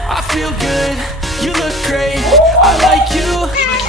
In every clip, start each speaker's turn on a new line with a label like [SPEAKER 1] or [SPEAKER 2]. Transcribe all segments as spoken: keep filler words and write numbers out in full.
[SPEAKER 1] I feel good, you look great, I like you.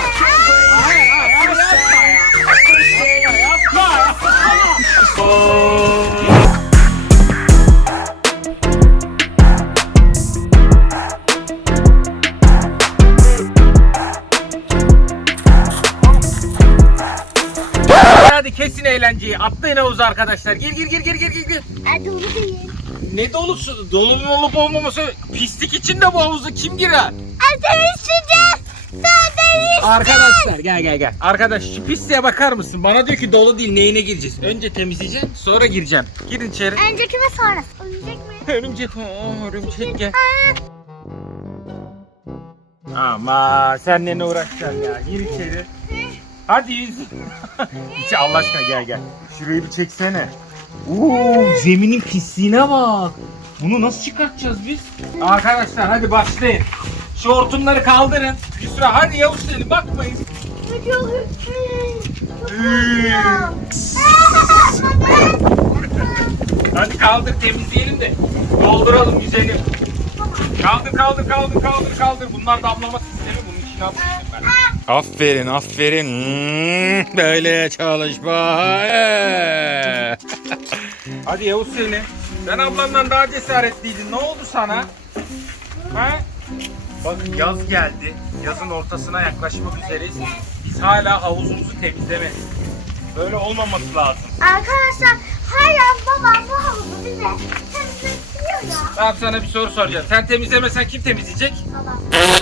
[SPEAKER 2] Hadi kesin eğlenceyi. Atlayın havuza arkadaşlar. Gir gir gir gir gir gir.
[SPEAKER 3] Ay dolu değil.
[SPEAKER 2] Ne dolusu? Dolu olup olmaması pislik içinde bu havuza kim girer?
[SPEAKER 3] Ay değişeceğiz. Sen değiş.
[SPEAKER 2] Arkadaşlar gel gel gel. Arkadaş şu pisliğe bakar mısın? Bana diyor ki dolu değil, neyine gireceğiz? Önce temizleyeceğim, sonra gireceğim. Girin içeri.
[SPEAKER 3] Önceki ve sonra. Örümcek mi?
[SPEAKER 2] Örümcek, oh, örümcek gel. Ama senle ne uğraşacaksın ya? Gir içeri. Hadi yüz. İçi Allah aşkına gel gel. Şurayı bir çeksene. Oo, zeminin pisliğine bak. Bunu nasıl çıkartacağız biz? Arkadaşlar hadi başlayın. Şu hortumları kaldırın. Yusra hadi Yavuz Selim bakmayın.
[SPEAKER 3] Çok
[SPEAKER 2] Hadi kaldır temizleyelim de dolduralım güzelim. Kaldır kaldır kaldır kaldır kaldır. Bunlar damlama sistemi, bunun içine atmıştım ben. Aferin aferin. Hmm, böyle çalışma. Ee. Hadi Yavuz Selim. Sen ablandan daha cesaretliydin. Ne oldu sana? Ha? Bak yaz geldi. Yazın ortasına yaklaşmak üzereyiz. Biz hala havuzumuzu temizlemedik. Böyle olmaması lazım.
[SPEAKER 3] Arkadaşlar her yaz babam bu havuzu bize temizletiyor ya.
[SPEAKER 2] Ben sana bir soru soracağım. Sen temizlemesen kim temizleyecek?
[SPEAKER 3] Babam.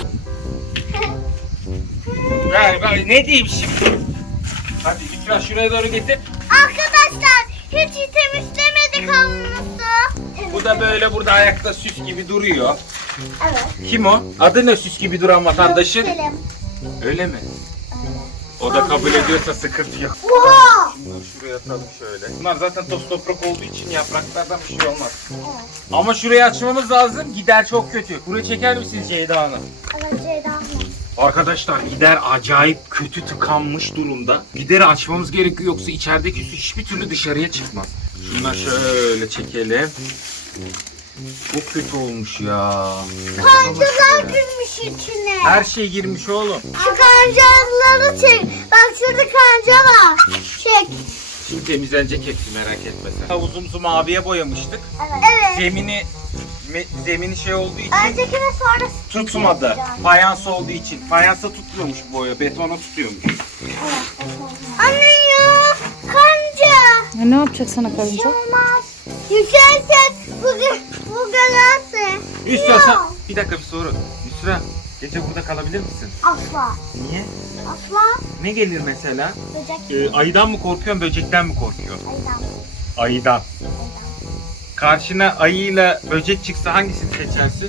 [SPEAKER 2] Yani ben ne diyeyim şimdi? Hadi lütfen şuraya doğru getir.
[SPEAKER 3] Arkadaşlar hiç temizlemedik havumuzu.
[SPEAKER 2] Bu da böyle burada ayakta süs gibi duruyor.
[SPEAKER 3] Evet.
[SPEAKER 2] Kim o? Adı ne süs gibi duran vatandaşın?
[SPEAKER 3] Selim.
[SPEAKER 2] Öyle mi? O da kabul ediyorsa sıkıntı yok.
[SPEAKER 3] Oha!
[SPEAKER 2] Bunları şuraya atalım şöyle. Bunlar zaten toz toprak olduğu için yapraklardan bir şey olmaz. Ama şurayı açmamız lazım. Gider çok kötü. Burayı çeker misiniz Ceyda Hanım?
[SPEAKER 3] Evet Ceyda Hanım.
[SPEAKER 2] Arkadaşlar gider acayip kötü tıkanmış durumda. Gideri açmamız gerekiyor yoksa içerideki su hiçbir türlü dışarıya çıkmaz. Şunları şöyle çekelim. Çok kötü olmuş ya.
[SPEAKER 3] Kancalar girmiş içine.
[SPEAKER 2] Her şey girmiş oğlum.
[SPEAKER 3] Şu kancaları çek. Bak şurada kanca var. Çek.
[SPEAKER 2] Şimdi temizlenecek hepsi, merak etme sen. Havuzumuzu maviye boyamıştık.
[SPEAKER 3] Evet. Evet.
[SPEAKER 2] Zemini me- zemini şey olduğu için
[SPEAKER 3] Önceki ve sonrası.
[SPEAKER 2] tutmadı. Fayans olduğu için. Fayansa tutmuyormuş bu boya, betona tutuyormuş.
[SPEAKER 3] Anne ya. Kanca.
[SPEAKER 4] Ya ne yapacak sana
[SPEAKER 3] Bir
[SPEAKER 4] karınca?
[SPEAKER 3] şey olmaz. Yükselsen bugün bu galerse.
[SPEAKER 2] Yusra sen... Bir dakika bir soru. Yusra gece burada kalabilir misin?
[SPEAKER 3] Asla.
[SPEAKER 2] Niye?
[SPEAKER 3] Asla.
[SPEAKER 2] Ne gelir mesela?
[SPEAKER 3] Böcek.
[SPEAKER 2] Ee, ayıdan mı korkuyorsun, böcekten mi korkuyorsun?
[SPEAKER 3] Aydan.
[SPEAKER 2] Ayıdan.
[SPEAKER 3] Aydan.
[SPEAKER 2] Karşına ayıyla böcek çıksa hangisini seçersin?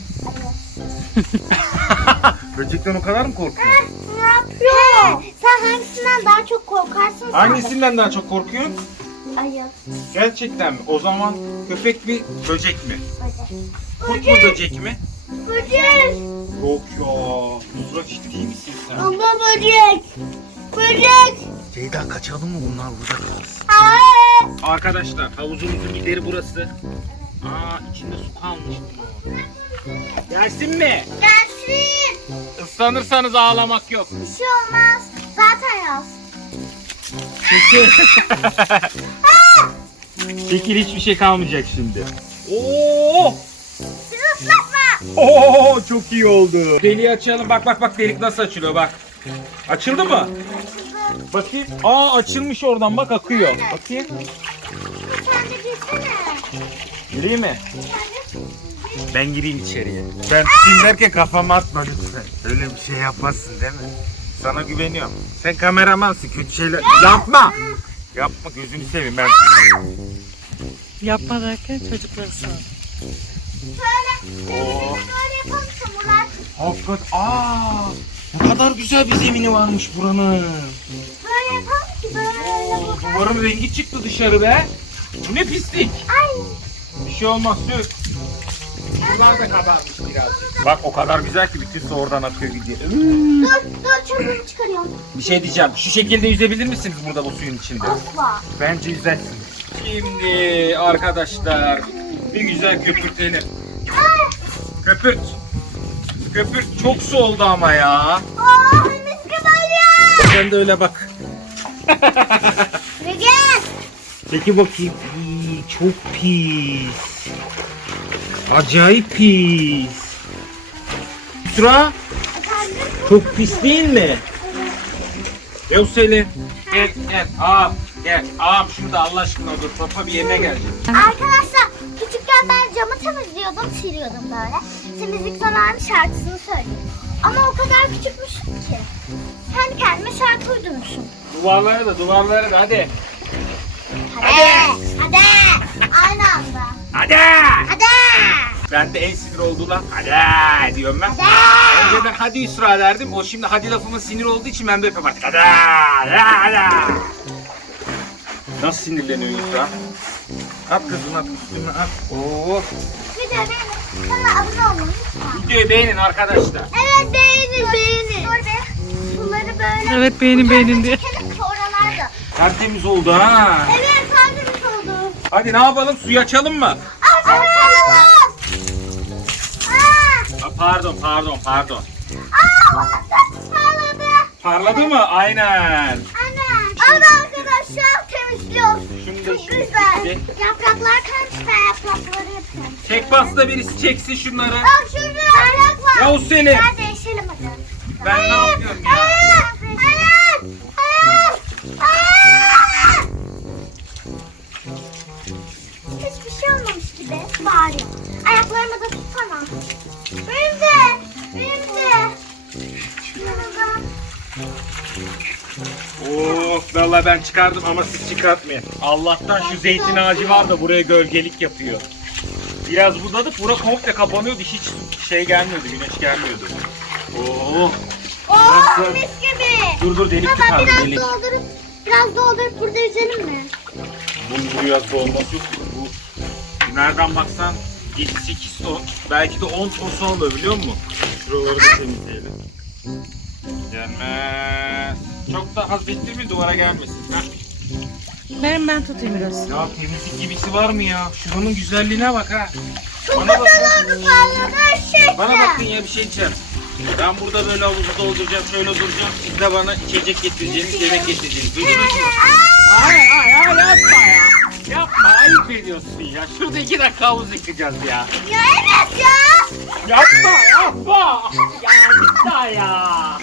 [SPEAKER 2] Böcekten o kadar mı korkuyorsun?
[SPEAKER 3] Ne yapıyor? Sen hangisinden daha çok korkarsın?
[SPEAKER 2] Hangisinden daha çok korkuyorsun?
[SPEAKER 3] Ayı.
[SPEAKER 2] Gerçekten mi? O zaman köpek mi, böcek mi?
[SPEAKER 3] Böcek.
[SPEAKER 2] Kurt mu, böcek mi?
[SPEAKER 3] Böcek.
[SPEAKER 2] Yok ya. Yusra ciddi misin sen?
[SPEAKER 3] Ama böcek. Böcek.
[SPEAKER 2] Ceyda kaçalım mı, bunlar burada kalsın?
[SPEAKER 3] Aa.
[SPEAKER 2] Arkadaşlar havuzumuzun gideri burası. Aa içinde su kalmış bu. Gelsin mi?
[SPEAKER 3] Gelsin.
[SPEAKER 2] Islanırsanız ağlamak yok.
[SPEAKER 3] Bir şey olmaz. Zaten yaz.
[SPEAKER 2] Çekil. Çekil, hiçbir şey kalmayacak şimdi. Oo!
[SPEAKER 3] Sizi ıslatma.
[SPEAKER 2] Oo çok iyi oldu. Deliği açalım. Bak bak bak, delik nasıl açılıyor bak. Açıldı mı? Bakayım. Aa açılmış oradan, bak akıyor. Bakayım.
[SPEAKER 3] Sen de girsene.
[SPEAKER 2] Gireyim mi?
[SPEAKER 3] Sen de.
[SPEAKER 2] Ben gireyim içeriye. Ben tutayım derken kafama atma lütfen. Öyle bir şey yapmazsın değil mi? Sana güveniyorum. Sen kameramansın, kötü şeyler yapma. Yapma, gözünü seveyim ben.
[SPEAKER 4] Yapma derken çocukları sağ.
[SPEAKER 3] Şöyle. Temizliğini böyle yapalım çamurlar.
[SPEAKER 2] Hakikat. Aa! Ne kadar güzel bir zemini varmış buranın.
[SPEAKER 3] Böyle yapalım ki böyle
[SPEAKER 2] Oo,
[SPEAKER 3] bakar.
[SPEAKER 2] duvarın rengi çıktı dışarı be. Bu ne pislik.
[SPEAKER 3] Ay.
[SPEAKER 2] Bir şey olmaz, sür. Şuralar da kabarmış birazcık. Bak o kadar güzel ki bütün su oradan akıyor gidiyor.
[SPEAKER 3] Dur dur çamuru çıkarıyorum.
[SPEAKER 2] Bir şey diyeceğim. Şu şekilde yüzebilir misiniz burada bu suyun içinde?
[SPEAKER 3] Asla.
[SPEAKER 2] Bence yüzersiniz. Şimdi arkadaşlar bir güzel köpürtelim. Köpürt. Köpür çok su oldu ama ya.
[SPEAKER 3] Oh mis gibi oluyor.
[SPEAKER 2] Sen de öyle bak.
[SPEAKER 3] Gel.
[SPEAKER 2] Peki bakayım. İyi, çok pis. Acayip pis. Sıra çok pis değil mi? Yok Selim. Gel gel ağam gel. Ağam şurada Allah aşkına dur. Papa bir yerine gelecek.
[SPEAKER 3] Arkadaşlar küçükken ben camı temizliyordum, siliyordum böyle. Temizlik zamanı şarkısını söylüyordum. Ama o kadar küçükmüşüm ki. Kendi kendime şarkı uydurmuşum.
[SPEAKER 2] Duvarlara da duvarlara da hadi.
[SPEAKER 3] Hadi. Hadi. Aynı anda.
[SPEAKER 2] Hadi.
[SPEAKER 3] Hadi.
[SPEAKER 2] Ben de en sinir olduğu lan hadi diyorum ben.
[SPEAKER 3] Hadi.
[SPEAKER 2] Önceden hadi Yusra derdim. O şimdi hadi lafıma sinir olduğu için ben de yapıyorum artık. Hadi. Hadi. Hadi. Nasıl sinirleniyor Yusra? At kızım at üstüne at. Oo.
[SPEAKER 3] Video beğenin. Kanala abone olun lütfen.
[SPEAKER 2] Videoyu beğenin arkadaşlar.
[SPEAKER 3] Evet beğenin beğenin. Dur be. Bunları böyle.
[SPEAKER 4] Evet beğenin beğenin diye.
[SPEAKER 3] Çekelim ki oralarda.
[SPEAKER 2] Tertemiz oldu ha.
[SPEAKER 3] Evet kalbimiz oldu.
[SPEAKER 2] Hadi ne yapalım suyu açalım mı?
[SPEAKER 3] Açalım. Aa.
[SPEAKER 2] Aa, pardon pardon pardon.
[SPEAKER 3] Aa orası parladı.
[SPEAKER 2] Parladı mı? Aynen.
[SPEAKER 3] Ana. Ana arkadaşlar temizliyoruz.
[SPEAKER 2] Şunu da
[SPEAKER 3] Çok
[SPEAKER 2] şunu
[SPEAKER 3] güzel.
[SPEAKER 2] bitti.
[SPEAKER 3] Yapraklar kalmış, ben yaprakları yapıyorum.
[SPEAKER 2] Tek basta birisi çeksin şunları.
[SPEAKER 3] Bak şurada yaprak var.
[SPEAKER 2] Yavuz Selim.
[SPEAKER 3] Hadi değişelim hadi.
[SPEAKER 2] Ben ne yapıyorum ya?
[SPEAKER 3] Hayır, hayır, hayır, hayır. Hiçbir şey olmamış gibi bağırıyor. Ayaklarımı da tutsana. Benim de, benim de. Şurada.
[SPEAKER 2] Oo, vallahi ben çıkardım ama siz çıkartmayın. Allah'tan şu zeytin ağacı var da buraya gölgelik yapıyor. Biraz budadık, bura komple kapanıyordu. Hiç şey gelmiyordu, güneş gelmiyordu. Oo.
[SPEAKER 3] Oo
[SPEAKER 2] Nasıl?
[SPEAKER 3] mis gibi.
[SPEAKER 2] Dur dur delik
[SPEAKER 3] Baba
[SPEAKER 2] çıkardım
[SPEAKER 3] biraz
[SPEAKER 2] delik.
[SPEAKER 3] doldurup, biraz doldurup burada yüzelim mi?
[SPEAKER 2] Bunun biraz olması yok. Bu nereden baksan yedi sekiz ton, belki de on ton sonra biliyor musun? Şuraları da temizleyelim. Gelmez. Çok da hafiftir mi duvara gelmesin. Heh.
[SPEAKER 4] Ben ben tutayım biraz.
[SPEAKER 2] Ya temizlik gibisi var mı ya? Şuranın güzelliğine bak ha.
[SPEAKER 3] Çok
[SPEAKER 2] Bana bakın.
[SPEAKER 3] güzel oldu parladı şey.
[SPEAKER 2] Bana bakın ya bir şey diyeceğim. Ben burada böyle havuzu dolduracağım, şöyle duracağım. Siz de bana içecek getireceğiniz, yemek getireceğiniz. Duydunuz mu? Hayır hayır hayır yapma ya. Yapma ayıp ediyorsun ya. Şurada iki dakika havuz yıkayacağız ya.
[SPEAKER 3] Ya evet ya.
[SPEAKER 2] Yapma yapma. Ya gitme ya.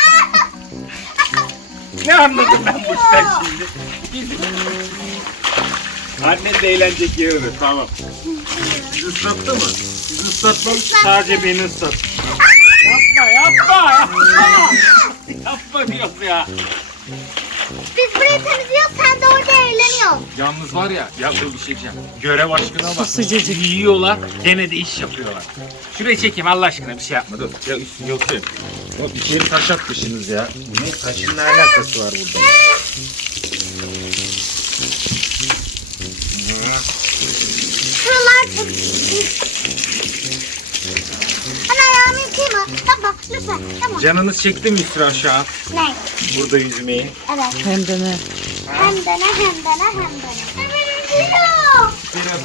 [SPEAKER 2] Ne anladım ben bu işten şimdi? Annen de eğlenecek yeri olur, tamam. Sizi ıslattı mı? Sizi ıslatmamış, sadece beni ıslat. Yapma yapma yapma. Yapma diyorsun ya.
[SPEAKER 3] Biz burayı temizliyoruz, sen de orada eğleniyorsun.
[SPEAKER 2] Yalnız var ya, ya dur bir şey diyeceğim. Görev aşkına bak.
[SPEAKER 4] Su sıcacık.
[SPEAKER 2] Yiyorlar, gene de iş yapıyorlar. Şurayı çekeyim Allah aşkına bir şey yapma dur. Ya üstün yok değil. O bir kere taş atmışsınız ya. Bu ne? Taşın ne alakası var burada?
[SPEAKER 3] Şuralar çok... Ana ayağımı yıkayayım mı? Tamam, lütfen, tamam.
[SPEAKER 2] Canınız çekti mi Yusra şu an?
[SPEAKER 3] Ne?
[SPEAKER 2] Burada yüzmeyi.
[SPEAKER 3] Evet.
[SPEAKER 4] Hem de ne?
[SPEAKER 3] Hem de ne, hem de ne, hem de ne. Hemen gidiyor.
[SPEAKER 2] Biraz.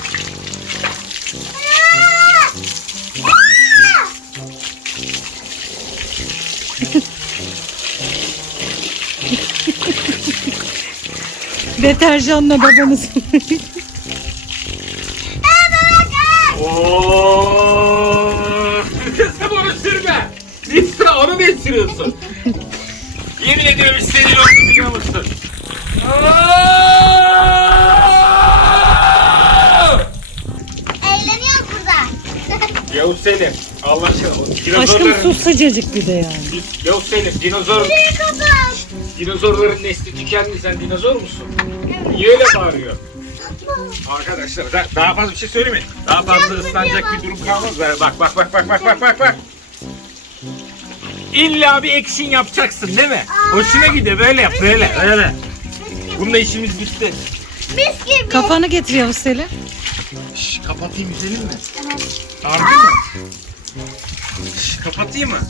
[SPEAKER 4] Deterjanla babanız.
[SPEAKER 2] Ooo! Sen onu sürme! Yusra onu ne sürüyorsun? Yemin ediyorum istediğin oldu biliyor musun?
[SPEAKER 3] Eğleniyoruz burada.
[SPEAKER 2] Yavuz Selim, Allah aşkına o
[SPEAKER 4] Aşkım
[SPEAKER 2] dinozorların...
[SPEAKER 4] su sıcacık bir de yani.
[SPEAKER 2] Yavuz Selim, dinozor...
[SPEAKER 3] Burayı kapat.
[SPEAKER 2] Dinozorların nesli tükendi, sen dinozor musun? Niye öyle bağırıyor? Arkadaşlar da- daha fazla bir şey söylemeyin. Daha fazla ıslanacak bir durum kalmaz. Bak bak bak bak bak bak bak bak. İlla bir action yapacaksın değil mi? Hoşuna gidiyor böyle yap böyle böyle. Bununla işimiz bitti.
[SPEAKER 3] Mis gibi.
[SPEAKER 4] Kafanı getir Yavuz Selim.
[SPEAKER 2] Şş, kapatayım güzelim mi?
[SPEAKER 3] Evet.
[SPEAKER 2] Harbi mi? Şş, kapatayım mı?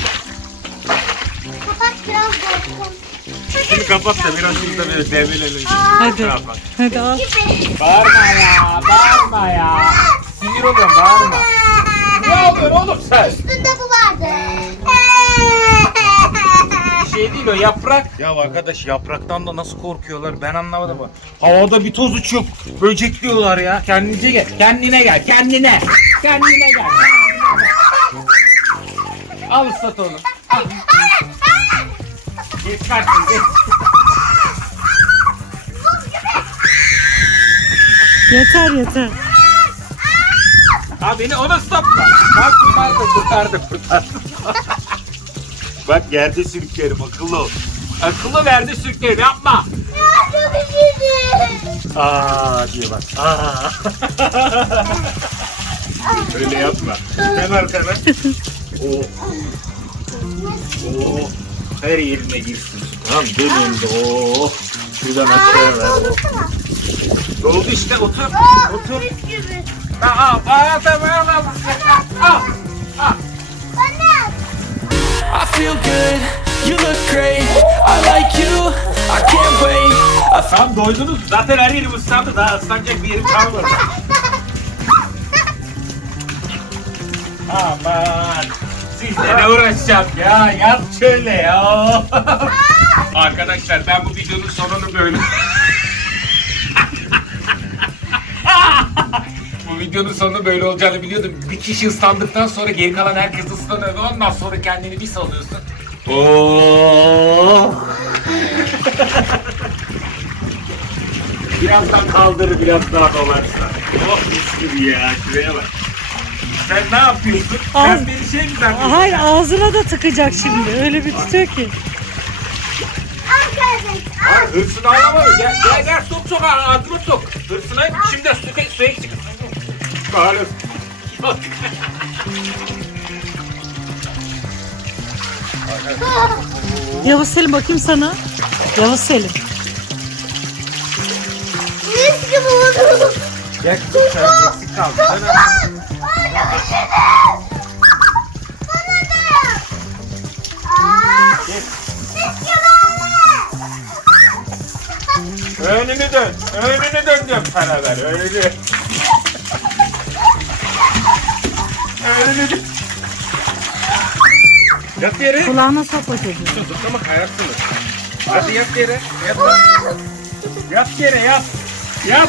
[SPEAKER 3] Kapat biraz dolsun.
[SPEAKER 2] Şunu kapat da biraz şurada böyle devrelelim.
[SPEAKER 4] Hadi.
[SPEAKER 2] Kapat.
[SPEAKER 4] Hadi al.
[SPEAKER 3] Gibi.
[SPEAKER 2] Bağırma ya, bağırma ya. Sinir oluyorum, bağırma. Ne yapıyorsun oğlum sen?
[SPEAKER 3] Üstünde bu
[SPEAKER 2] değil o yaprak. Ya arkadaş yapraktan da nasıl korkuyorlar ben anlamadım. Havada bir toz uçuyor. Böcek diyorlar ya. Kendinize gel. Kendine gel. Kendine. Kendine gel. Al ıslat onu. Al. Geç kaçtın geç.
[SPEAKER 4] Yeter yeter.
[SPEAKER 2] Ha beni ona ıslatma. Bak kurtardım kurtardım kurtardım. Bak yerde sürüklerim akıllı ol. Akıllı yerde sürüklerim yapma.
[SPEAKER 3] Ya çok üşüdüm.
[SPEAKER 2] Aa diye bak. Aa. Öyle yapma. Sen arkana. Oo. Oo. Her yerine girsin. Tamam dönün de oo. Şuradan aşağıya ver. Oo. Oldu işte otur. Otur.
[SPEAKER 3] Mis gibi.
[SPEAKER 2] Aa, aa, tamam, tamam. Aa, aa.
[SPEAKER 3] Anne.
[SPEAKER 1] I feel good, you look great. I like you, I can't wait. I f-
[SPEAKER 2] Tamam doydunuz. Zaten her yerim ıslandı. Daha ıslanacak bir yerim kalmadı. Aman. Sizle ne uğraşacağım ya? Yap şöyle ya. Arkadaşlar ben bu videonun sonunu böyle... Bu videonun sonu böyle olacağını biliyordum. Bir kişi ıslandıktan sonra geri kalan herkes ıslanıyor ve ondan sonra kendini bir salıyorsun. Oh. Birazdan kaldırır, biraz daha dolarsa. Oh mis gibi ya, şuraya bak. Sen ne yapıyorsun?
[SPEAKER 4] Al.
[SPEAKER 2] Sen beni şey mi zannediyorsun?
[SPEAKER 4] Hayır ağzına da tıkacak şimdi. Öyle bir tutuyor ki.
[SPEAKER 3] Al kardeş.
[SPEAKER 2] Ha, hırsını alamadı. Gel, gel, gel sok sok, ağzına sok. Hırsına şimdi su, su eksik. Bağırın. Bak.
[SPEAKER 4] Yavuz Selim bakayım sana. Yavuz Selim.
[SPEAKER 3] Mis gibi oldu.
[SPEAKER 2] Gel kızım sen eksik kaldın. Sen al.
[SPEAKER 3] Ay çok üşüdüm. Bana da. Aa.
[SPEAKER 2] Gel.
[SPEAKER 3] Mis gibi oldu.
[SPEAKER 2] Önünü dön. Önünü dön diyorum sana ben. Önünü. Önünü dön. Yat yere.
[SPEAKER 4] Kulağına sokma çocuğu.
[SPEAKER 2] Zıplama kayarsınız. Hadi yat yere. Yat. Yat yere yat. Yat.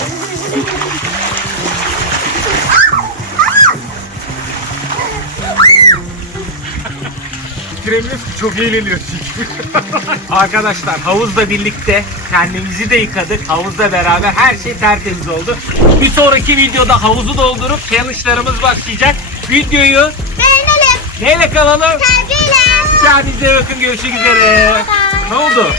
[SPEAKER 2] Bitiremiyoruz ki çok eğleniyoruz çünkü. Arkadaşlar havuzla birlikte kendimizi de yıkadık. Havuzla beraber her şey tertemiz oldu. Bir sonraki videoda havuzu doldurup challenge'larımız başlayacak. Videoyu
[SPEAKER 3] Beğenelim.
[SPEAKER 2] neyle kalalım?
[SPEAKER 3] Sevgiyle.
[SPEAKER 2] Kendinize bakın görüşmek üzere.
[SPEAKER 3] Bye bye.
[SPEAKER 2] Ne oldu?